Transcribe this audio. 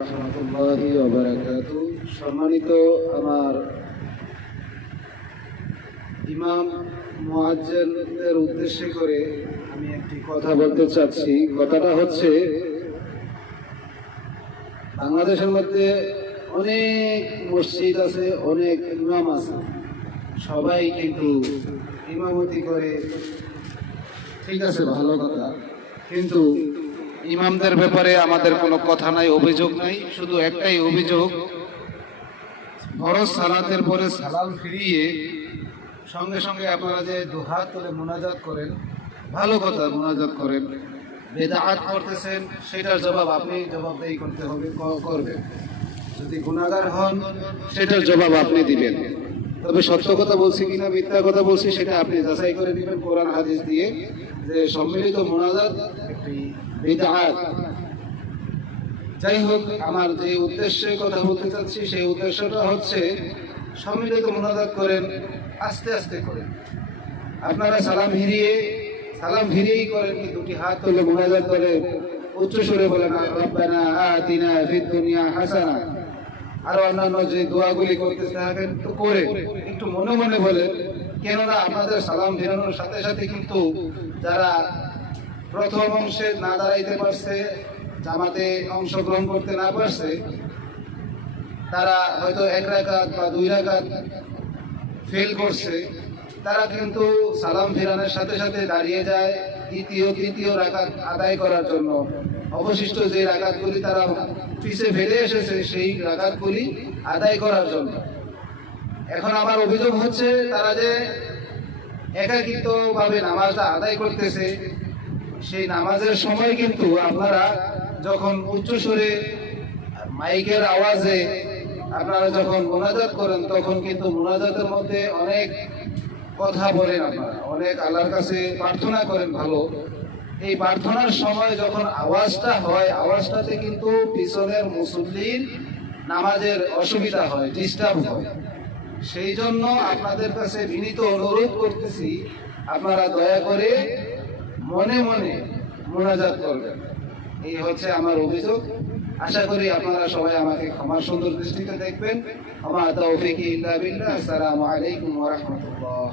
রাহমাতুল্লাহি ওয়া বারাকাতুহু। সম্মানিত আমার ইমাম মুয়াজ্জিনদের উদ্দেশ্য করে আমি একটি কথা বলতে চাচ্ছি। কথাটা হচ্ছে, বাংলাদেশের মধ্যে অনেক মসজিদ আছে, অনেক ইমাম আছে, সবাই কিন্তু ইমামতি করে, ঠিক আছে, ভালো কথা, কিন্তু ইমামদের ব্যাপারে আমাদের কোনো কথা নাই, অভিযোগ নাই। শুধু একটাই অভিযোগ, ফরজ সালাতের পরে সালাম ফিরিয়ে সঙ্গে সঙ্গে আপনারা যে দুহাত তুলে মুনাজাত করেন, ভালো কথা, মুনাজাত করেন, বেদাআত করতেছেন, সেটার জবাব আপনি জবাবদেহি করতে হবে, করবেন। যদি গুনাহগার হন সেটার জবাব আপনি দিবেন। তবে সত্য কথা বলছি কিনা মিথ্যা কথা বলছি সেটা আপনি যাচাই করে দিবেন কোরআন হাদিস দিয়ে, যে সম্মিলিত মুনাজাত একটি বিদআত। যাই হোক, আমার যে উদ্দেশ্যে কথা বলতে চাচ্ছি সেই উদ্দেশ্যটা হচ্ছে, সম্মিলিত মুনাজাত করেন, আস্তে আস্তে করেন। আপনারা সালাম ফিরিয়েই করেন কি দুটি হাত তুলে মুনাজাত করে উচ্চ সুরে বলেন রব্বানা আতিনা ফিদ দুনিয়া হাসানা, আর অন্যান্য যে দোয়াগুলি করতে থাকেন তো করে একটু মনে মনে বলেন। কেননা আপনাদের সালাম ফেরানোর সাথে সাথে কিন্তু যারা প্রথম অংশে না দাঁড়াইতে পারছে, জামাতে অংশগ্রহণ করতে না পারছে, তারা হয়তো 1 রাকাত বা 2 রাকাত ফেল করছে, তারা কিন্তু সালাম ফেরানোর সাথে সাথে দাঁড়িয়ে যায় তৃতীয় রাকাত আদায় করার জন্য। অবশিষ্ট যে রাকাতগুলি তারা পিছে ফেলে এসেছে সেই রাকাতগুলি আদায় করার জন্য। এখন আমার অভিযোগ হচ্ছে, তারা যে একাকিত্বভাবে নামাজটা আদায় করতেছে, সেই নামাজের সময় কিন্তু আপনারা যখন উচ্চ সুরে মাইকের আওয়াজে আপনারা যখন মুনাজাত করেন, তখন কিন্তু মুনাজাতের মধ্যে অনেক কথা বলেন, আপনারা অনেক আল্লাহর কাছে প্রার্থনা করেন ভালো। এই প্রার্থনার সময় যখন আওয়াজটা হয়, আওয়াজটাতে কিন্তু পিছনের মুসল্লির নামাজের অসুবিধা হয়, ডিস্টার্ব হয়। সেই জন্য আপনাদের কাছে বিনীত অনুরোধ করতেছি, আপনারা দয়া করে মনে মনে মুনাজাত করবেন। এই হচ্ছে আমার অভিযোগ। আশা করি আপনারা সবাই আমাকে ক্ষমার সুন্দর দৃষ্টিতে দেখবেন। আমা তাওফীকি ইল্লা বিল্লাহ। আসসালামু আলাইকুম ওয়া রাহমাতুল্লাহ।